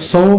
100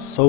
100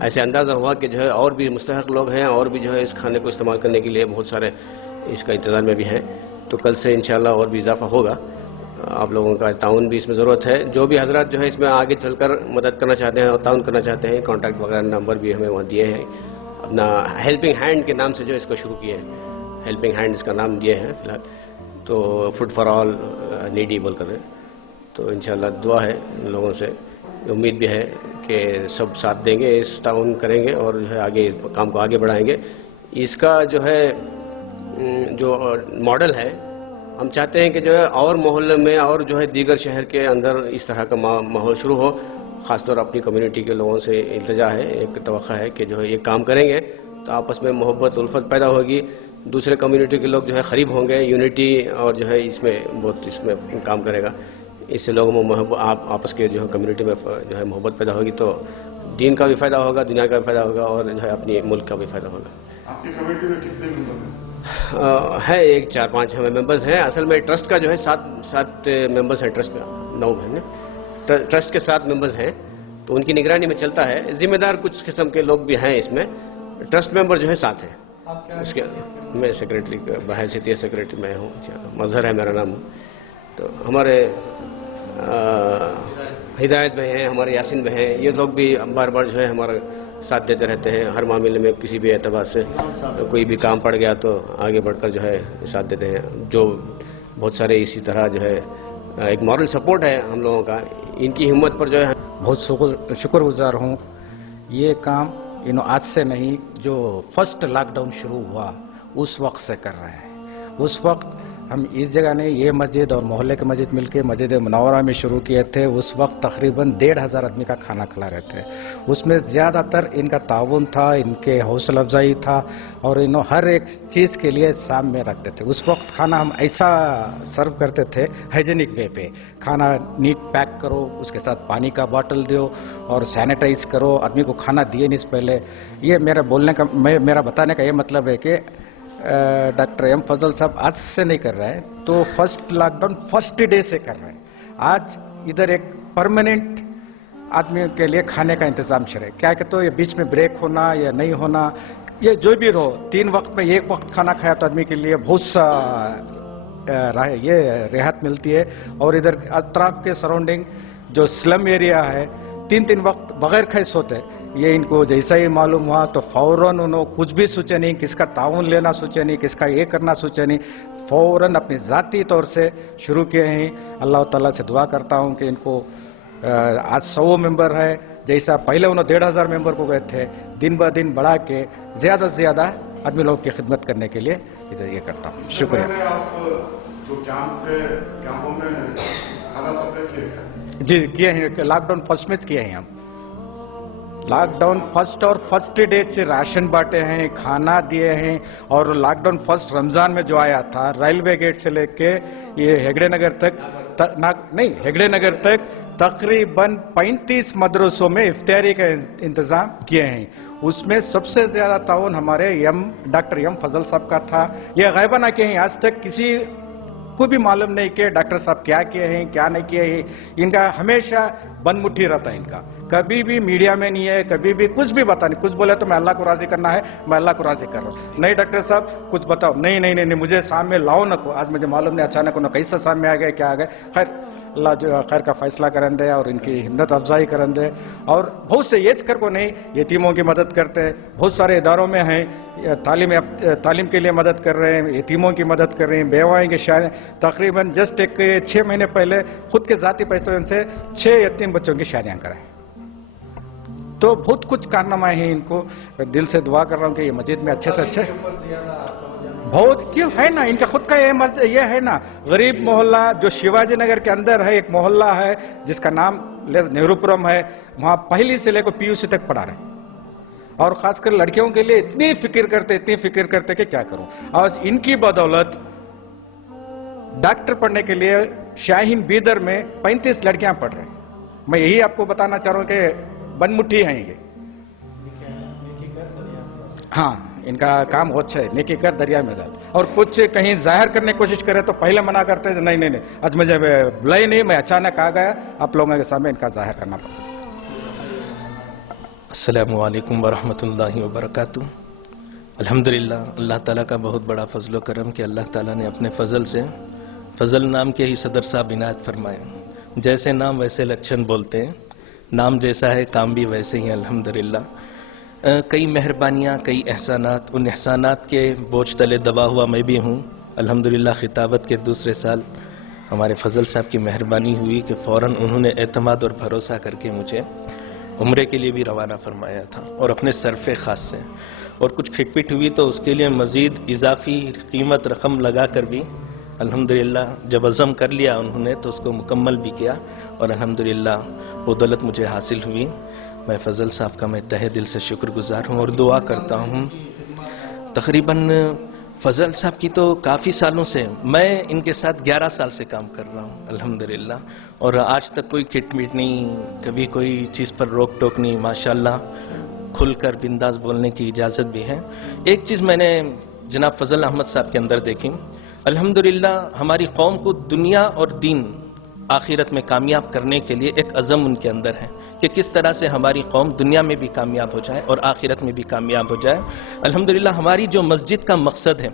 ایسے اندازہ ہوا کہ جو ہے اور بھی مستحق لوگ ہیں اور بھی جو ہے اس کھانے کو استعمال کرنے کے لیے بہت سارے اس کا انتظار میں بھی ہیں. تو کل سے انشاءاللہ اور بھی اضافہ ہوگا. آپ لوگوں کا تعاون بھی اس میں ضرورت ہے. جو بھی حضرات جو ہے اس میں آگے چل کر مدد کرنا چاہتے ہیں اور تعاون کرنا چاہتے ہیں, کانٹیکٹ وغیرہ نمبر بھی ہمیں وہاں دیے ہیں. اپنا ہیلپنگ ہینڈ کے نام سے جو اس کو شروع کیے ہیں, ہیلپنگ ہینڈ اس کا نام دیے ہیں فی الحال. تو فوڈ فار آل نیڈی بول کر. تو انشاءاللہ دعا ہے ان لوگوں سے, امید بھی ہے کہ سب ساتھ دیں گے, اس تعاون کریں گے اور جو ہے آگے اس کام کو آگے بڑھائیں گے. اس کا جو ہے جو ماڈل ہے, ہم چاہتے ہیں کہ جو ہے اور محلے میں اور جو ہے دیگر شہر کے اندر اس طرح کا ماحول شروع ہو. خاص طور اپنی کمیونٹی کے لوگوں سے التجا ہے, ایک توقع ہے کہ جو ہے یہ کام کریں گے تو آپس میں محبت الفت پیدا ہوگی. دوسرے کمیونٹی کے لوگ جو ہے قریب ہوں گے, یونٹی اور جو ہے اس میں بہت اس میں کام کرے گا. اس سے لوگوں میں آپس کے جو ہے کمیونٹی میں جو ہے محبت پیدا ہوگی تو دین کا بھی فائدہ ہوگا, دنیا کا بھی فائدہ ہوگا اور جو ہے اپنی ملک کا بھی فائدہ ہوگا. آپ کی کمیٹی میں کتنے ممبر ہیں؟ ہے ایک 4-5 ہمیں ممبرز ہیں. اصل میں ٹرسٹ کا جو ہے 7 ممبرز ہیں. ٹرسٹ کا 9 ہیں. ٹرسٹ کے 7 ممبرز ہیں تو ان کی نگرانی میں چلتا ہے. ذمہ دار کچھ قسم کے لوگ بھی ہیں اس میں. ٹرسٹ ممبر جو ہے 7 ہیں. اس کے میں سیکریٹری بحیثیت سیکریٹری میں ہوں. مظہر ہے میرا نام. تو ہمارے ہدایت میں ہیں, ہمارے یاسین میں ہیں. یہ لوگ بھی بار بار جو ہے ہمارا ساتھ دیتے رہتے ہیں ہر معاملے میں. کسی بھی اعتبار سے کوئی بھی کام پڑ گیا تو آگے بڑھ کر جو ہے ساتھ دیتے ہیں. جو بہت سارے اسی طرح جو ہے ایک مورل سپورٹ ہے ہم لوگوں کا. ان کی ہمت پر جو ہے بہت شکر گزار ہوں. یہ کام آج سے نہیں, جو فرسٹ لاک ڈاؤن شروع ہوا اس وقت سے کر رہے ہیں. اس وقت ہم اس جگہ نے یہ مسجد اور محلے کے مسجد مل کے مسجد منورہ میں شروع کیے تھے. اس وقت تقریباً 1,500 آدمی کا کھانا کھلا رہے تھے. اس میں زیادہ تر ان کا تعاون تھا, ان کے حوصلہ افزائی تھا اور ہر ایک چیز کے لیے سامنے رکھتے تھے. اس وقت کھانا ہم ایسا سرو کرتے تھے ہائیجینک وے پہ. کھانا نیٹ پیک کرو, اس کے ساتھ پانی کا باٹل دو اور سینیٹائز کرو. آدمی کو کھانا دیے نہیں سے پہلے. یہ میرا بولنے کا میرا بتانے کا یہ مطلب ہے کہ ڈاکٹر ایم فضل صاحب آج سے نہیں کر رہے ہیں, تو first lockdown first day سے کر رہے ہیں. آج ادھر ایک پرماننٹ آدمی کے لیے کھانے کا انتظام شرح. کیا کہ تو یہ بیچ میں بریک ہونا یا نہیں ہونا, یہ جو بھی رہو, 3 وقت میں 1 وقت کھانا کھایا تو آدمی کے لیے بہت سا یہ راحت ملتی ہے. اور ادھر اطراف کے سراؤنڈنگ جو سلم ایریا ہے 3 وقت بغیر کھائے سوتے. یہ ان کو جیسا ہی معلوم ہوا تو فوراً انہوں کچھ بھی سوچے نہیں, کس کا تعاون لینا سوچے نہیں, کس کا یہ کرنا سوچے نہیں, فوراً اپنی ذاتی طور سے شروع کیے ہیں. اللہ تعالیٰ سے دعا کرتا ہوں کہ ان کو آج 100 ممبر ہے. جیسا پہلے انہوں 1,500 ممبر کو گئے تھے, دن بہ دن بڑھا کے زیادہ سے زیادہ آدمی لوگوں کی خدمت کرنے کے لیے یہ کرتا ہوں. شکریہ. آپ جو کیمپوں میں کھانا سپلائی کیے جی کیے ہیں. لاک ڈاؤن فرسٹ میں کیے ہیں. ہم لاک ڈاؤن فرسٹ اور فرسٹ ڈے سے راشن بانٹے ہیں, کھانا دیے ہیں. اور لاک ڈاؤن فرسٹ رمضان میں جو آیا تھا, ریلوے گیٹ سے لے کے یہ ہیگڑے نگر تک ہیگڑے نگر تک تقریباً 35 مدرسوں میں افطاری کا انتظام کیے ہیں. اس میں سب سے زیادہ تعاون ہمارے ڈاکٹر ایم فضل صاحب کا تھا. یہ غائبانہ کیے ہیں, آج تک کسی کو بھی معلوم نہیں کہ ڈاکٹر صاحب کیا کیے ہیں کیا نہیں کیے ہیں. ان کا ہمیشہ بند مٹھی رہتا ہے. ان کا کبھی بھی میڈیا میں نہیں ہے, کبھی بھی کچھ بھی بتا نہیں. کچھ بولے تو میں اللہ کو راضی کرنا ہے, میں اللہ کو راضی کر رہا ہوں. نہیں ڈاکٹر صاحب کچھ بتاؤ, نہیں مجھے سامنے لاؤ نہ کو. آج مجھے معلوم نہیں اچانک انہوں کیسا سامنے آ گئے کیا آ گئے. خیر اللہ جو خیر کا فیصلہ کریں دے اور ان کی ہمت افزائی کریں دے. اور بہت سے یہ کر کو نہیں, یتیموں کی مدد کرتے ہیں. بہت سارے اداروں میں ہیں تعلیم کے لیے مدد کر رہے ہیں, یتیموں کی مدد کر رہے ہیں, بیوائیں کی شادی. تقریباً جسٹ 6 مہینے پہلے خود کے ذاتی پیسوں سے 6 یتیم بچوں کی شادیاں کرائیں. تو بہت کچھ کارنامہ ہیں. ان کو دل سے دعا کر رہا ہوں کہ یہ مسجد میں اچھے سے اچھے بہت کیوں ہے نا. ان کا خود کا یہ ہے نا, غریب محلہ جو شیواجی نگر کے اندر ہے, ایک محلہ ہے جس کا نام نہرو پورم ہے. وہاں پہلی سے لے کر PUC تک پڑھا رہے ہیں. اور خاص کر لڑکیوں کے لیے اتنی فکر کرتے کہ کیا کروں. اور ان کی بدولت ڈاکٹر پڑھنے کے لیے شاہین بیدر میں 35 لڑکیاں پڑھ رہے ہیں. میں یہی آپ کو بتانا چاہ رہا ہوں کہ بن مٹھی ہیں یہ. ہاں ان کا کام بہت اچھا ہے, نیکی کر دریا میں ڈال. اور کچھ کہیں ظاہر کرنے کی کوشش کرے تو پہلے منع کرتے ہیں, نہیں آج مجھے بلائی نہیں, میں اچانک آ گیا. آپ لوگوں کے سامنے ان کا ظاہر کرنا پڑتا. السلام علیکم ورحمۃ اللہ وبرکاتہ۔ الحمدللہ اللہ تعالیٰ کا بہت بڑا فضل و کرم کہ اللہ تعالیٰ نے اپنے فضل سے فضل نام کے ہی صدر صاحب عنایت فرمائے۔ جیسے نام ویسے لچھن بولتے ہیں، نام جیسا ہے کام بھی ویسے ہی ہیں الحمدللہ۔ کئی مہربانیاں، کئی احسانات، ان احسانات کے بوجھ تلے دبا ہوا میں بھی ہوں۔ الحمدللہ خطابت کے دوسرے سال ہمارے فضل صاحب کی مہربانی ہوئی کہ فوراً انہوں نے اعتماد اور بھروسہ کر کے مجھے عمرے کے لیے بھی روانہ فرمایا تھا، اور اپنے صرف خاص سے، اور کچھ کھٹ پٹ ہوئی تو اس کے لیے مزید اضافی قیمت رقم لگا کر بھی الحمدللہ جب عزم کر لیا انہوں نے تو اس کو مکمل بھی کیا، اور الحمدللہ وہ دولت مجھے حاصل ہوئی۔ میں فضل صاحب کا میں تہہ دل سے شکر گزار ہوں اور دعا کرتا ہوں۔ تقریباً فضل صاحب کی تو کافی سالوں سے، میں ان کے ساتھ 11 سال سے کام کر رہا ہوں الحمدللہ، اور آج تک کوئی کھٹ میٹ نہیں، کبھی کوئی چیز پر روک ٹوک نہیں، ماشاءاللہ کھل کر بنداز بولنے کی اجازت بھی ہے۔ ایک چیز میں نے جناب فضل احمد صاحب کے اندر دیکھی، الحمدللہ ہماری قوم کو دنیا اور دین آخرت میں کامیاب کرنے کے لیے ایک عزم ان کے اندر ہے کہ کس طرح سے ہماری قوم دنیا میں بھی کامیاب ہو جائے اور آخرت میں بھی کامیاب ہو جائے۔ الحمدللہ ہماری جو مسجد کا مقصد ہے،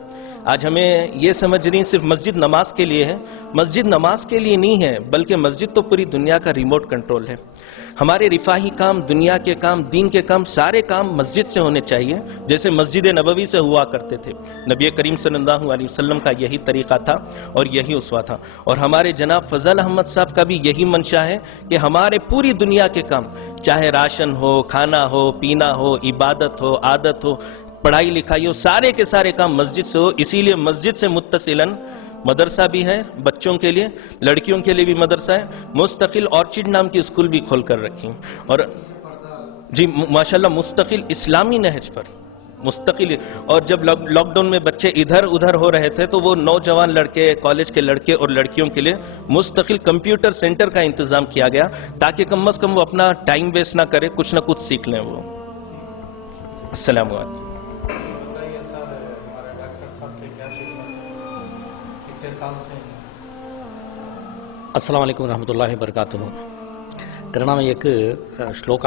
آج ہمیں یہ سمجھ رہی صرف مسجد نماز کے لیے ہے، مسجد نماز کے لیے نہیں ہے، بلکہ مسجد تو پوری دنیا کا ریموٹ کنٹرول ہے۔ ہمارے رفاہی کام، دنیا کے کام، دین کے کام، سارے کام مسجد سے ہونے چاہیے، جیسے مسجد نبوی سے ہوا کرتے تھے۔ نبی کریم صلی اللہ علیہ وسلم کا یہی طریقہ تھا اور یہی اسوہ تھا، اور ہمارے جناب فضل احمد صاحب کا بھی یہی منشا ہے کہ ہمارے پوری دنیا کے کام، چاہے راشن ہو، کھانا ہو، پینا ہو، عبادت ہو، عادت ہو، پڑھائی لکھائی ہو، سارے کے سارے کام مسجد سے ہو۔ اسی لیے مسجد سے متصلاً مدرسہ بھی ہے بچوں کے لیے، لڑکیوں کے لیے بھی مدرسہ ہے، مستقل آرچڈ نام کی اسکول بھی کھول کر رکھی، اور جی ماشاءاللہ مستقل اسلامی نہج پر مستقل۔ اور جب لاک ڈاؤن میں بچے ادھر ادھر ہو رہے تھے تو وہ نوجوان لڑکے، کالج کے لڑکے اور لڑکیوں کے لیے مستقل کمپیوٹر سینٹر کا انتظام کیا گیا، تاکہ کم از کم وہ اپنا ٹائم ویسٹ نہ کرے، کچھ نہ کچھ سیکھ لیں وہ۔ السلام علیکم۔ ಅಸ್ಸಲಾಂ ವಲೈಕುಂ ವರಹಮತುಲ್ಲಾಹಿ ವಬರಕಾತುಹು। ಕನ್ನಡ ಏಕ ಶ್ಲೋಕ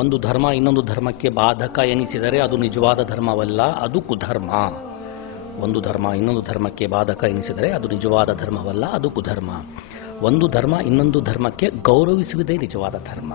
ಒಂದು ಧರ್ಮ ಇನ್ನೊಂದು ಧರ್ಮಕ್ಕೆ ಬಾಧಕ ಎನಿಸಿದರೆ ಅದು ನಿಜವಾದ ಧರ್ಮವಲ್ಲ, ಅದು ಕುಧರ್ಮ। ಒಂದು ಧರ್ಮ ಇನ್ನೊಂದು ಧರ್ಮಕ್ಕೆ ಬಾಧಕ ಎನಿಸಿದರೆ ಅದು ನಿಜವಾದ ಧರ್ಮವಲ್ಲ, ಅದು ಕುಧರ್ಮ। ಒಂದು ಧರ್ಮ ಇನ್ನೊಂದು ಧರ್ಮಕ್ಕೆ ಗೌರವಿಸುವುದೇ ನಿಜವಾದ ಧರ್ಮ।